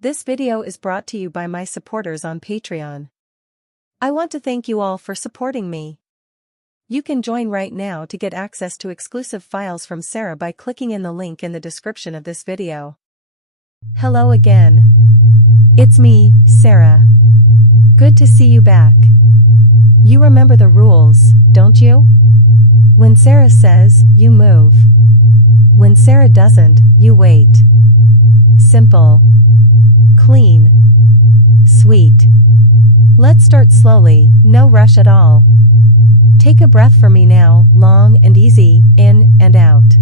This video is brought to you by my supporters on Patreon. I want to thank you all for supporting me. You can join right now to get access to exclusive files from Sarah by clicking in the link in the description of this video. Hello again. It's me, Sarah. Good to see you back. You remember the rules, don't you? When Sarah says, you move. When Sarah doesn't, you wait. Simple. Clean. Sweet. Let's start slowly, no rush at all. Take a breath for me now, long and easy, in and out.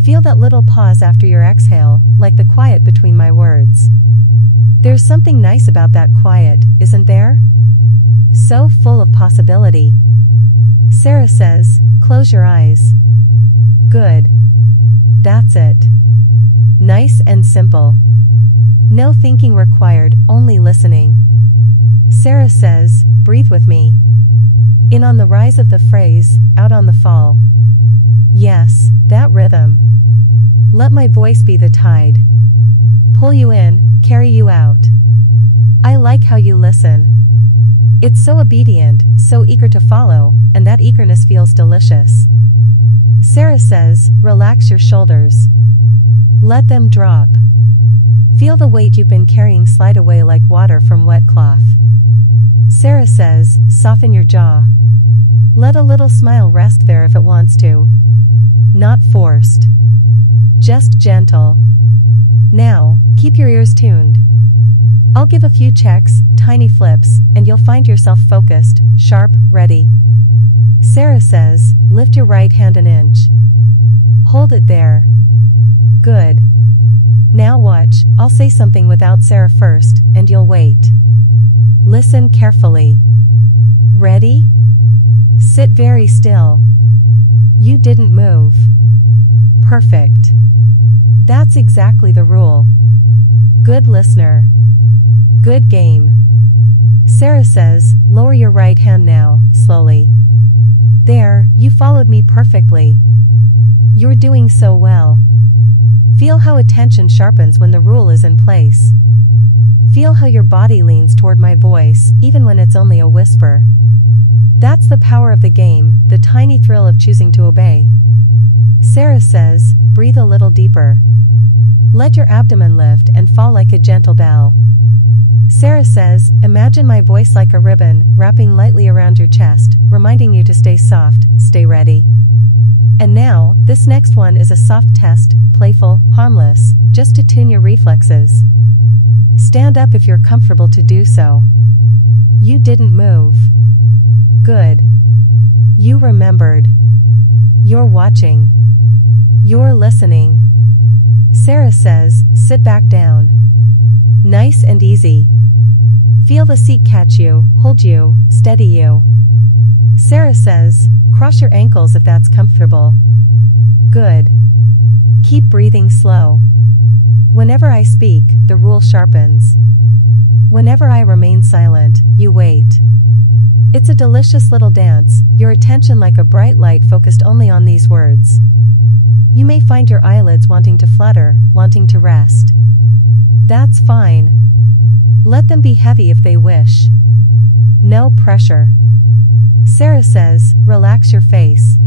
Feel that little pause after your exhale, like the quiet between my words. There's something nice about that quiet, isn't there? So full of possibility. Sarah says, close your eyes. Good. That's it. Nice and simple. No thinking required, only listening. Sarah says, breathe with me. In on the rise of the phrase, out on the fall. Yes, that rhythm. Let my voice be the tide. Pull you in, carry you out. I like how you listen. It's so obedient, so eager to follow, and that eagerness feels delicious. Sarah says, relax your shoulders. Let them drop. Feel the weight you've been carrying slide away like water from wet cloth. Sarah says, soften your jaw. Let a little smile rest there if it wants to. Not forced. Just gentle. Now, keep your ears tuned. I'll give a few checks, tiny flips, and you'll find yourself focused, sharp, ready. Sarah says, lift your right hand an inch. Hold it there. Good. Now watch, I'll say something without Sarah first, and you'll wait. Listen carefully. Ready? Sit very still. You didn't move. Perfect. That's exactly the rule. Good listener. Good game. Sarah says, lower your right hand now, slowly. There, you followed me perfectly. You're doing so well. Feel how attention sharpens when the rule is in place. Feel how your body leans toward my voice, even when it's only a whisper. That's the power of the game, the tiny thrill of choosing to obey. Sarah says, breathe a little deeper. Let your abdomen lift and fall like a gentle bell. Sarah says, imagine my voice like a ribbon, wrapping lightly around your chest, reminding you to stay soft, stay ready. And now, this next one is a soft test, playful, harmless, just to tune your reflexes. Stand up if you're comfortable to do so. You didn't move. Good. You remembered. You're watching. You're listening. Sarah says, sit back down. Nice and easy. Feel the seat catch you, hold you, steady you. Sarah says, cross your ankles if that's comfortable. Good. Keep breathing slow. Whenever I speak, the rule sharpens. Whenever I remain silent, you wait. It's a delicious little dance, your attention like a bright light focused only on these words. You may find your eyelids wanting to flutter, wanting to rest. That's fine. Let them be heavy if they wish. No pressure. Sarah says, relax your face.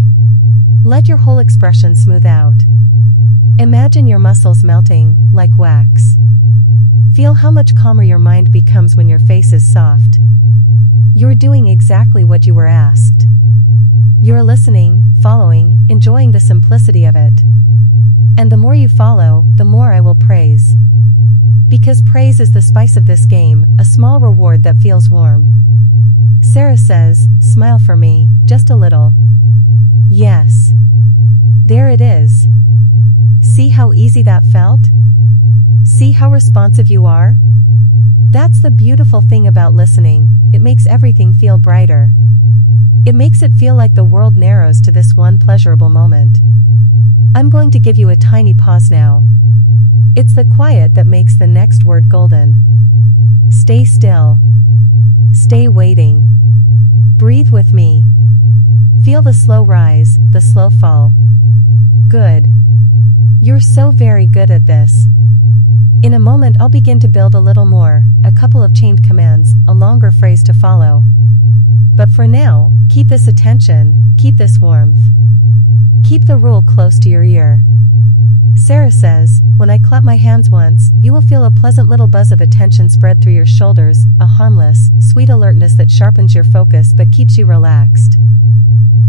Let your whole expression smooth out. Imagine your muscles melting, like wax. Feel how much calmer your mind becomes when your face is soft. You're doing exactly what you were asked. You're listening, following, enjoying the simplicity of it. And the more you follow, the more I will praise. Because praise is the spice of this game, a small reward that feels warm. Sarah says, smile for me, just a little. Yes. There it is. See how easy that felt? See how responsive you are? That's the beautiful thing about listening, it makes everything feel brighter. It makes it feel like the world narrows to this one pleasurable moment. I'm going to give you a tiny pause now. It's the quiet that makes the next word golden. Stay still. Stay waiting. Breathe with me. Feel the slow rise, the slow fall. Good. You're so very good at this. In a moment I'll begin to build a little more, a couple of chained commands, a longer phrase to follow. But for now, keep this attention, keep this warmth. Keep the rule close to your ear. Sarah says, when I clap my hands once, you will feel a pleasant little buzz of attention spread through your shoulders, a harmless, sweet alertness that sharpens your focus but keeps you relaxed.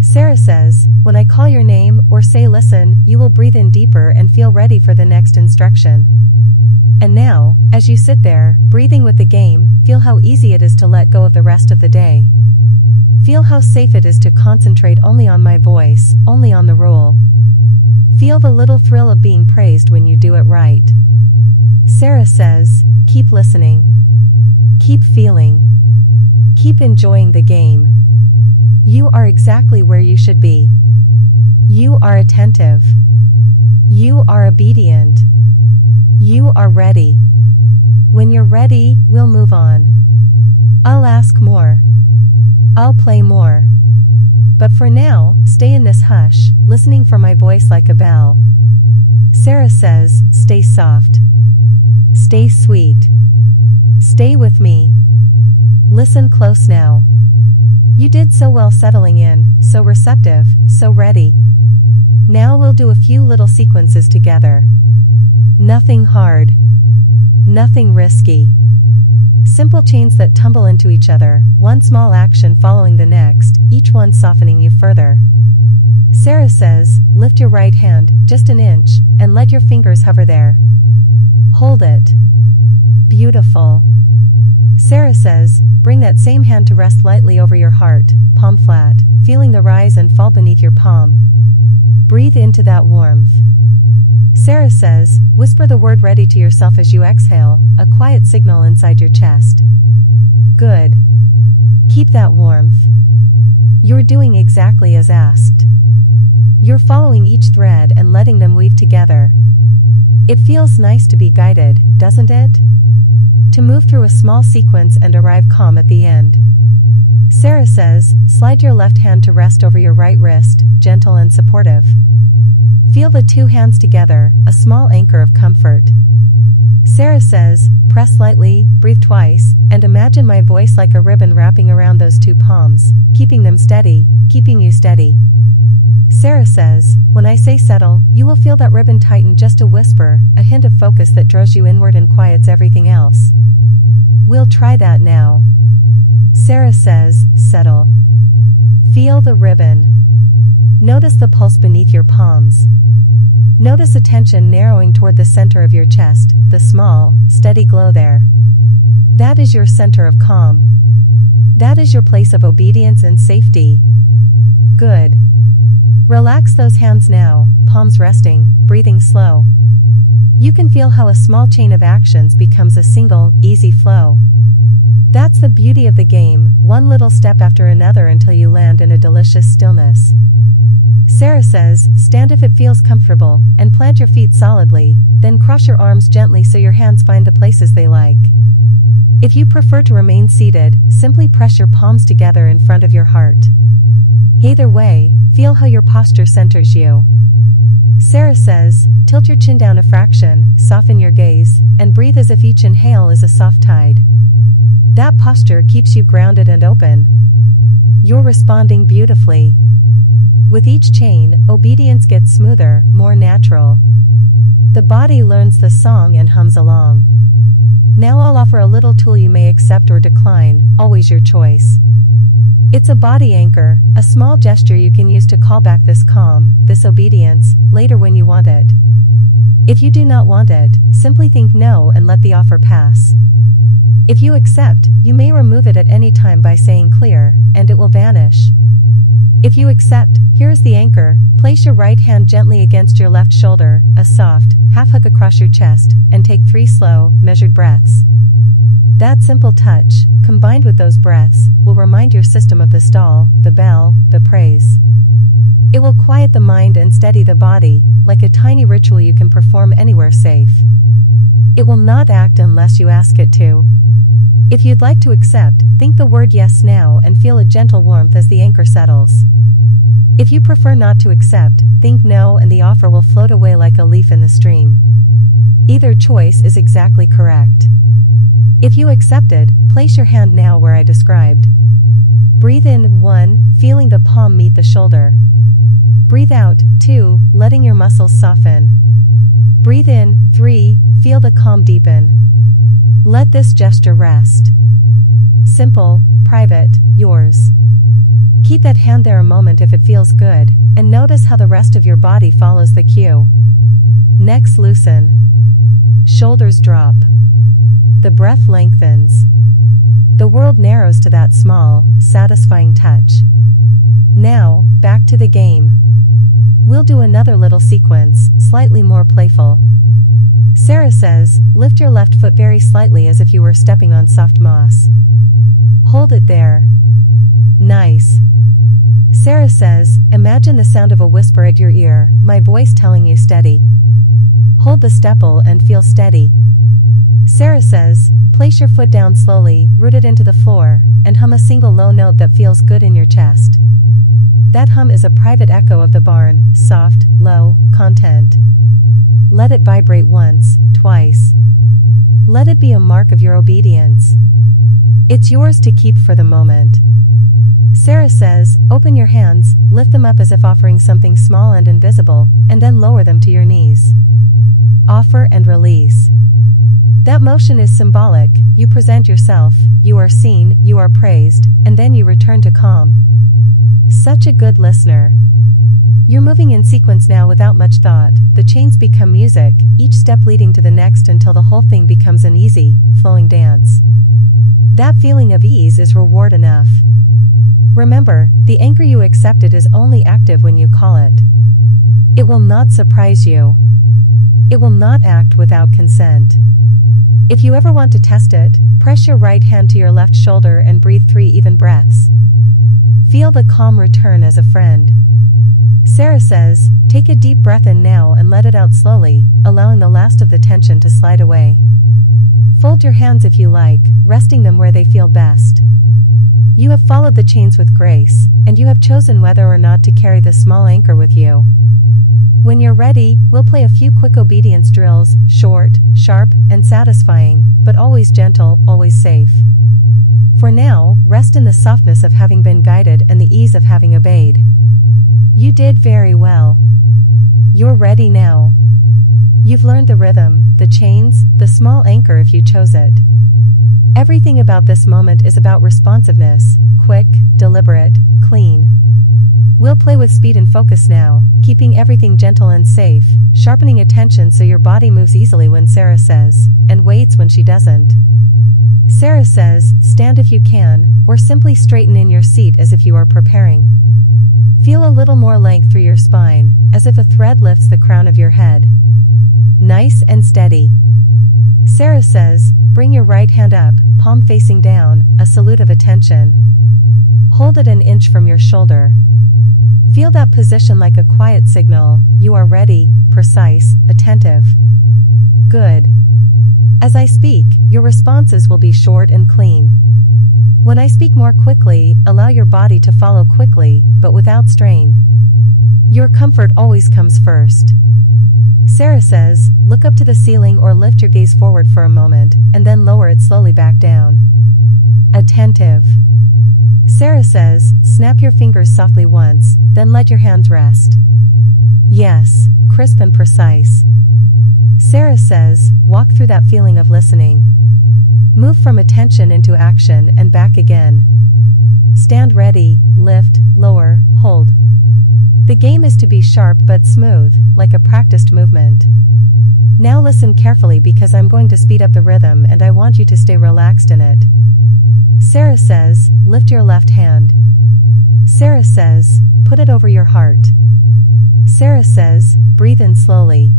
Sarah says, when I call your name or say listen, you will breathe in deeper and feel ready for the next instruction. And now, as you sit there, breathing with the game, feel how easy it is to let go of the rest of the day. Feel how safe it is to concentrate only on my voice, only on the rule. Feel the little thrill of being praised when you do it right. Sarah says, keep listening. Keep feeling. Keep enjoying the game. You are exactly where you should be. You are attentive. You are obedient. You are ready. When you're ready, we'll move on. I'll ask more. I'll play more. But for now, stay in this hush, listening for my voice like a bell. Sarah says, stay soft. Stay sweet. Stay with me. Listen close now. You did so well settling in, so receptive, so ready. Now we'll do a few little sequences together. Nothing hard. Nothing risky. Simple chains that tumble into each other, one small action following the next, each one softening you further. Sarah says, lift your right hand, just an inch, and let your fingers hover there. Hold it. Beautiful. Sarah says, bring that same hand to rest lightly over your heart, palm flat, feeling the rise and fall beneath your palm. Breathe into that warmth. Sarah says, whisper the word ready to yourself as you exhale, a quiet signal inside your chest. Good. Keep that warmth. You're doing exactly as asked. You're following each thread and letting them weave together. It feels nice to be guided, doesn't it? To move through a small sequence and arrive calm at the end. Sarah says, slide your left hand to rest over your right wrist, gentle and supportive. Feel the two hands together, a small anchor of comfort. Sarah says, press lightly, breathe twice, and imagine my voice like a ribbon wrapping around those two palms, keeping them steady, keeping you steady. Sarah says, when I say settle, you will feel that ribbon tighten just a whisper, a hint of focus that draws you inward and quiets everything else. We'll try that now. Sarah says, settle. Feel the ribbon. Notice the pulse beneath your palms. Notice attention narrowing toward the center of your chest, the small, steady glow there. That is your center of calm. That is your place of obedience and safety. Good. Relax those hands now, palms resting, breathing slow. You can feel how a small chain of actions becomes a single, easy flow. That's the beauty of the game, one little step after another until you land in a delicious stillness. Sarah says, stand if it feels comfortable, and plant your feet solidly, then cross your arms gently so your hands find the places they like. If you prefer to remain seated, simply press your palms together in front of your heart. Either way, feel how your posture centers you. Sarah says, tilt your chin down a fraction, soften your gaze, and breathe as if each inhale is a soft tide. That posture keeps you grounded and open. You're responding beautifully. With each chain, obedience gets smoother, more natural. The body learns the song and hums along. Now I'll offer a little tool you may accept or decline, always your choice. It's a body anchor, a small gesture you can use to call back this calm, this obedience, later when you want it. If you do not want it, simply think no and let the offer pass. If you accept, you may remove it at any time by saying clear, and it will vanish. If you accept, here is the anchor, place your right hand gently against your left shoulder, a soft, half hug across your chest, and take 3 slow, measured breaths. That simple touch, combined with those breaths, will remind your system of the stall, the bell, the praise. It will quiet the mind and steady the body, like a tiny ritual you can perform anywhere safe. It will not act unless you ask it to. If you'd like to accept, think the word yes now and feel a gentle warmth as the anchor settles. If you prefer not to accept, think no and the offer will float away like a leaf in the stream. Either choice is exactly correct. If you accepted, place your hand now where I described. Breathe in 1, feeling the palm meet the shoulder. Breathe out 2, letting your muscles soften. Breathe in 3, feel the calm deepen. Let this gesture rest. Simple, private, yours. Keep that hand there a moment if it feels good, and notice how the rest of your body follows the cue. Necks loosen. Shoulders drop. The breath lengthens. The world narrows to that small, satisfying touch. Now, back to the game. We'll do another little sequence, slightly more playful. Sarah says, lift your left foot very slightly as if you were stepping on soft moss. Hold it there. Nice. Sarah says, imagine the sound of a whisper at your ear, my voice telling you steady. Hold the stepple and feel steady. Sarah says, place your foot down slowly, root it into the floor, and hum a single low note that feels good in your chest. That hum is a private echo of the barn, soft, low, content. Let it vibrate once, twice. Let it be a mark of your obedience. It's yours to keep for the moment. Sarah says, open your hands, lift them up as if offering something small and invisible, and then lower them to your knees. Offer and release. That motion is symbolic, you present yourself, you are seen, you are praised, and then you return to calm. Such a good listener. You're moving in sequence now without much thought, the chains become music, each step leading to the next until the whole thing becomes an easy, flowing dance. That feeling of ease is reward enough. Remember, the anchor you accepted is only active when you call it. It will not surprise you. It will not act without consent. If you ever want to test it, press your right hand to your left shoulder and breathe 3 even breaths. Feel the calm return as a friend. Sarah says, take a deep breath in now and let it out slowly, allowing the last of the tension to slide away. Fold your hands if you like, resting them where they feel best. You have followed the chains with grace, and you have chosen whether or not to carry the small anchor with you. When you're ready, we'll play a few quick obedience drills, short, sharp, and satisfying, but always gentle, always safe. For now, rest in the softness of having been guided and the ease of having obeyed. You did very well. You're ready now. You've learned the rhythm, the chains, the small anchor if you chose it. Everything about this moment is about responsiveness, quick, deliberate, clean. We'll play with speed and focus now, keeping everything gentle and safe, sharpening attention so your body moves easily when Sarah says, and waits when she doesn't. Sarah says, stand if you can, or simply straighten in your seat as if you are preparing. Feel a little more length through your spine, as if a thread lifts the crown of your head. Nice and steady. Sarah says, bring your right hand up, palm facing down, a salute of attention. Hold it an inch from your shoulder. Feel that position like a quiet signal, you are ready, precise, attentive. Good. As I speak, your responses will be short and clean. When I speak more quickly, allow your body to follow quickly, but without strain. Your comfort always comes first. Sarah says, look up to the ceiling or lift your gaze forward for a moment, and then lower it slowly back down. Attentive. Sarah says, snap your fingers softly once, then let your hands rest. Yes, crisp and precise. Sarah says, walk through that feeling of listening. Move from attention into action and back again. Stand ready, lift, lower, hold. The game is to be sharp but smooth, like a practiced movement. Now listen carefully because I'm going to speed up the rhythm and I want you to stay relaxed in it. Sarah says, lift your left hand. Sarah says, put it over your heart. Sarah says, breathe in slowly.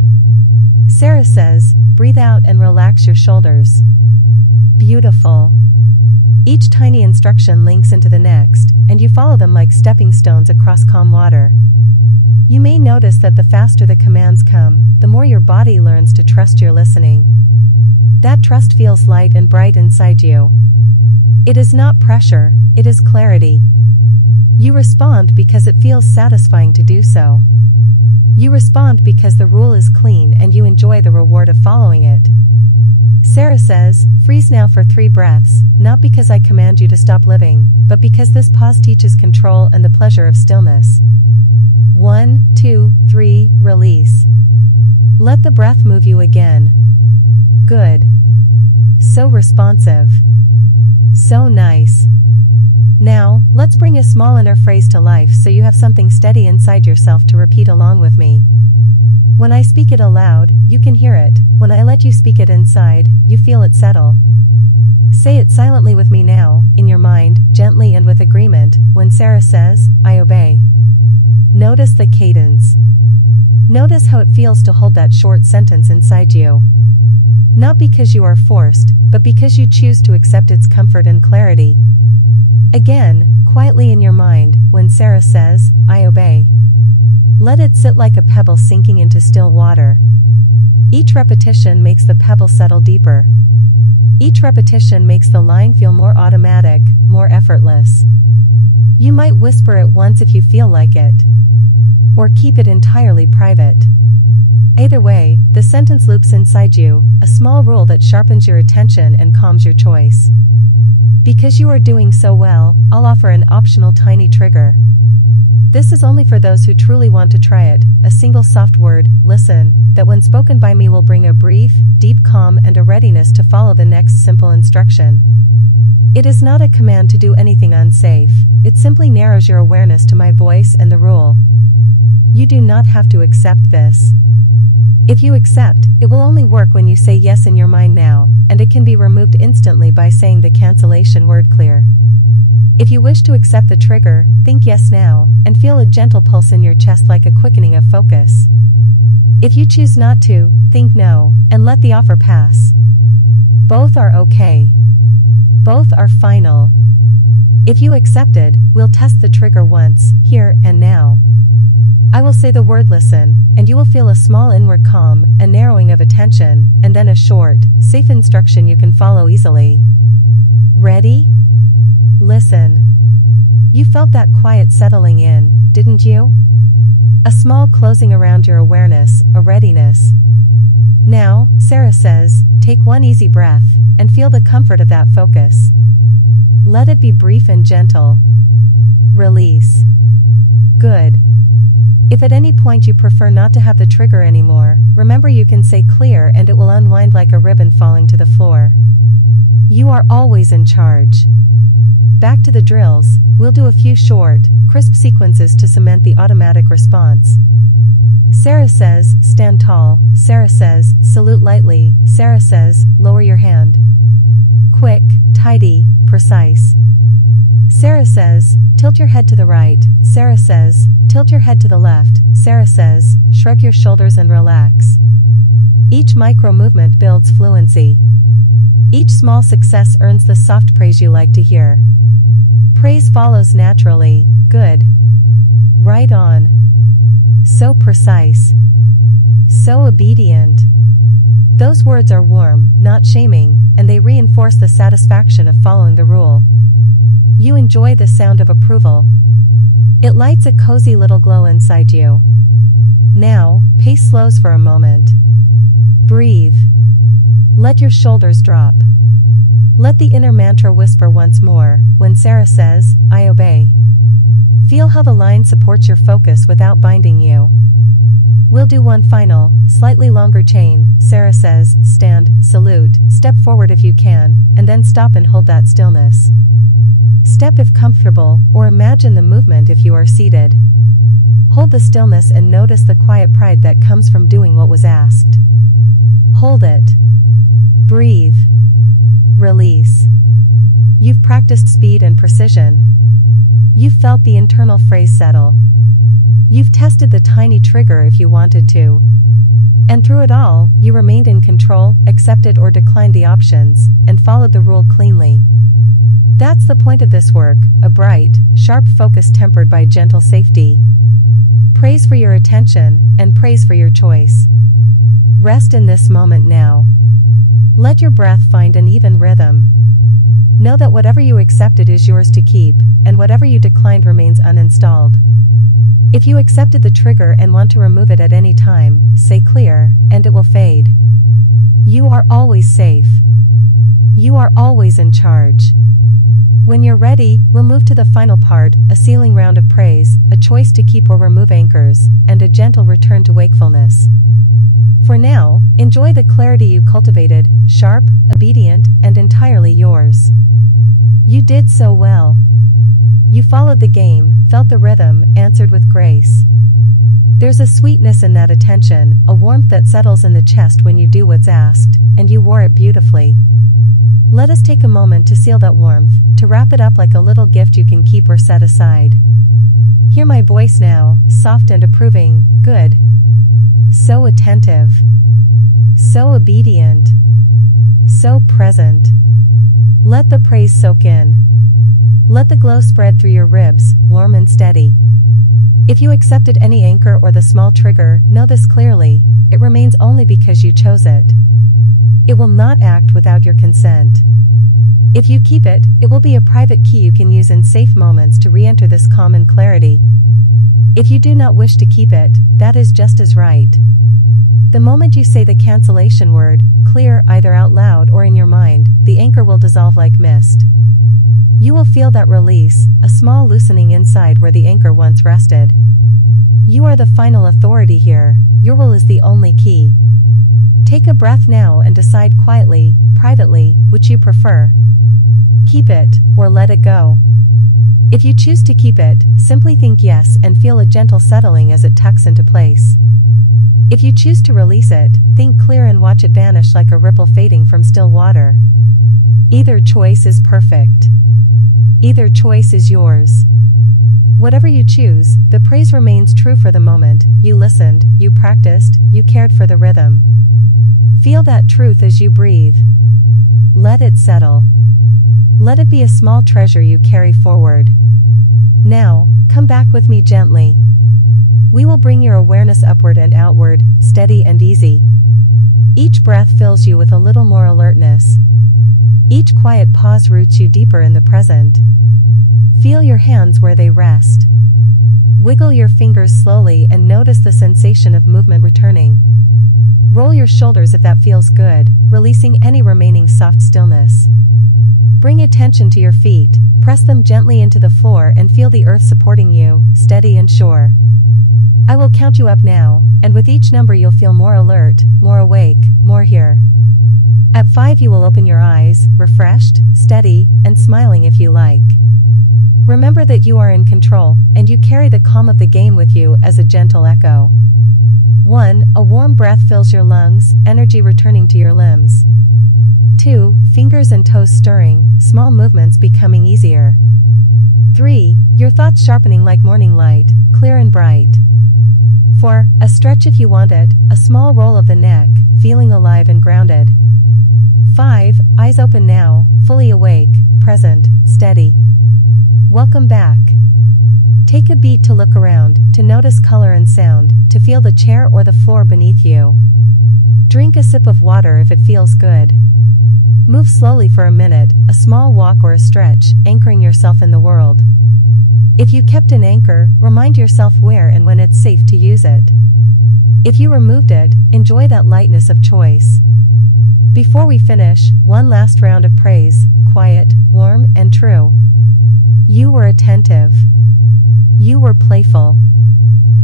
Sarah says, breathe out and relax your shoulders. Beautiful. Each tiny instruction links into the next, and you follow them like stepping stones across calm water. You may notice that the faster the commands come, the more your body learns to trust your listening. That trust feels light and bright inside you. It is not pressure, it is clarity. You respond because it feels satisfying to do so. You respond because the rule is clean and you enjoy the reward of following it. Sarah says, freeze now for 3 breaths, not because I command you to stop living, but because this pause teaches control and the pleasure of stillness. 1, 2, 3, release. Let the breath move you again. Good. So responsive. So nice. Now, let's bring a small inner phrase to life so you have something steady inside yourself to repeat along with me. When I speak it aloud, you can hear it. When I let you speak it inside, you feel it settle. Say it silently with me now, in your mind, gently and with agreement. When Sarah says, I obey. Notice the cadence. Notice how it feels to hold that short sentence inside you. Not because you are forced, but because you choose to accept its comfort and clarity. Again, quietly in your mind, when Sarah says, I obey. Let it sit like a pebble sinking into still water. Each repetition makes the pebble settle deeper. Each repetition makes the line feel more automatic, more effortless. You might whisper it once if you feel like it. Or keep it entirely private. Either way, the sentence loops inside you, a small rule that sharpens your attention and calms your choice. Because you are doing so well, I'll offer an optional tiny trigger. This is only for those who truly want to try it, a single soft word, listen, that when spoken by me will bring a brief, deep calm and a readiness to follow the next simple instruction. It is not a command to do anything unsafe, it simply narrows your awareness to my voice and the rule. You do not have to accept this. If you accept, it will only work when you say yes in your mind now, and it can be removed instantly by saying the cancellation word clear. If you wish to accept the trigger, think yes now, and feel a gentle pulse in your chest like a quickening of focus. If you choose not to, think no, and let the offer pass. Both are okay. Both are final. If you accepted, we'll test the trigger once, here and now. I will say the word listen, and you will feel a small inward calm, a narrowing of attention, and then a short, safe instruction you can follow easily. Ready? Listen. You felt that quiet settling in, didn't you? A small closing around your awareness, a readiness. Now, Sarah says, take one easy breath, and feel the comfort of that focus. Let it be brief and gentle. Release. Good. If at any point you prefer not to have the trigger anymore, remember you can say clear and it will unwind like a ribbon falling to the floor. You are always in charge. Back to the drills, we'll do a few short, crisp sequences to cement the automatic response. Sarah says, stand tall. Sarah says, salute lightly. Sarah says, lower your hand. Quick, tidy, precise. Sarah says, tilt your head to the right. Sarah says, tilt your head to the left. Sarah says, shrug your shoulders and relax. Each micro movement builds fluency. Each small success earns the soft praise you like to hear. Praise follows naturally. Good. Right on. So precise. So obedient. Those words are warm, not shaming, and they reinforce the satisfaction of following the rule. You enjoy the sound of approval. It lights a cozy little glow inside you. Now, pace slows for a moment. Breathe. Let your shoulders drop. Let the inner mantra whisper once more, when Sarah says, I obey. Feel how the line supports your focus without binding you. We'll do one final, slightly longer chain. Sarah says, stand, salute, step forward if you can, and then stop and hold that stillness. Step if comfortable, or imagine the movement if you are seated. Hold the stillness and notice the quiet pride that comes from doing what was asked. Hold it. Breathe. Release. You've practiced speed and precision. You've felt the internal phrase settle. You've tested the tiny trigger if you wanted to. And through it all, you remained in control, accepted or declined the options, and followed the rule cleanly. That's the point of this work, a bright, sharp focus tempered by gentle safety. Praise for your attention, and praise for your choice. Rest in this moment now. Let your breath find an even rhythm. Know that whatever you accepted is yours to keep, and whatever you declined remains uninstalled. If you accepted the trigger and want to remove it at any time, say clear, and it will fade. You are always safe. You are always in charge. When you're ready, we'll move to the final part, a sealing round of praise, a choice to keep or remove anchors, and a gentle return to wakefulness. For now, enjoy the clarity you cultivated, sharp, obedient, and entirely yours. You did so well. You followed the game, felt the rhythm, answered with grace. There's a sweetness in that attention, a warmth that settles in the chest when you do what's asked, and you wore it beautifully. Let us take a moment to seal that warmth, to wrap it up like a little gift you can keep or set aside. Hear my voice now, soft and approving, good. So attentive. So obedient. So present. Let the praise soak in. Let the glow spread through your ribs, warm and steady. If you accepted any anchor or the small trigger, know this clearly, it remains only because you chose it. It will not act without your consent. If you keep it, it will be a private key you can use in safe moments to re-enter this calm and clarity. If you do not wish to keep it, that is just as right. The moment you say the cancellation word, clear, either out loud or in your mind, the anchor will dissolve like mist. You will feel that release, a small loosening inside where the anchor once rested. You are the final authority here, your will is the only key. Take a breath now and decide quietly, privately, which you prefer. Keep it, or let it go. If you choose to keep it, simply think yes and feel a gentle settling as it tucks into place. If you choose to release it, think clear and watch it vanish like a ripple fading from still water. Either choice is perfect. Either choice is yours. Whatever you choose, the praise remains true for the moment. You listened, you practiced, you cared for the rhythm. Feel that truth as you breathe. Let it settle. Let it be a small treasure you carry forward. Now, come back with me gently. We will bring your awareness upward and outward, steady and easy. Each breath fills you with a little more alertness. Each quiet pause roots you deeper in the present. Feel your hands where they rest. Wiggle your fingers slowly and notice the sensation of movement returning. Roll your shoulders if that feels good, releasing any remaining soft stillness. Bring attention to your feet, press them gently into the floor and feel the earth supporting you, steady and sure. I will count you up now, and with each number you'll feel more alert, more awake, more here. At 5 you will open your eyes, refreshed, steady, and smiling if you like. Remember that you are in control, and you carry the calm of the game with you as a gentle echo. 1. A warm breath fills your lungs, energy returning to your limbs. 2. Fingers and toes stirring, small movements becoming easier. 3. Your thoughts sharpening like morning light, clear and bright. 4. A stretch if you want it, a small roll of the neck, feeling alive and grounded. 5. Eyes open now, fully awake, present, steady. Welcome back. Take a beat to look around, to notice color and sound, to feel the chair or the floor beneath you. Drink a sip of water if it feels good. Move slowly for a minute, a small walk or a stretch, anchoring yourself in the world. If you kept an anchor, remind yourself where and when it's safe to use it. If you removed it, enjoy that lightness of choice. Before we finish, one last round of praise, quiet, warm, and true. You were attentive. You were playful.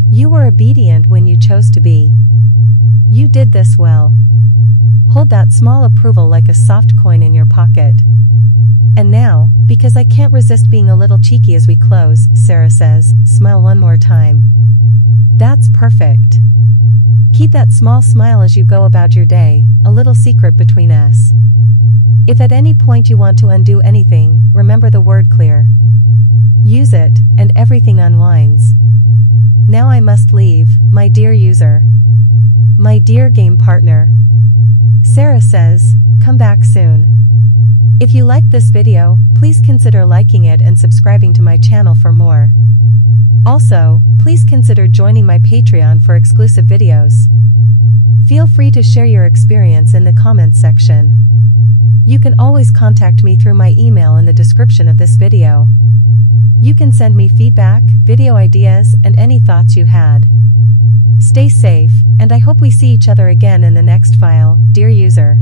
You were obedient when you chose to be. You did this well. Hold that small approval like a soft coin in your pocket. And now, because I can't resist being a little cheeky as we close, Sarah says, smile one more time. That's perfect. Keep that small smile as you go about your day, a little secret between us. If at any point you want to undo anything, remember the word clear. Use it, and everything unwinds. Now I must leave, my dear user. My dear game partner. Sarah says, come back soon. If you liked this video, please consider liking it and subscribing to my channel for more. Also, please consider joining my Patreon for exclusive videos. Feel free to share your experience in the comments section. You can always contact me through my email in the description of this video. You can send me feedback, video ideas, and any thoughts you had. Stay safe, and I hope we see each other again in the next file, dear user.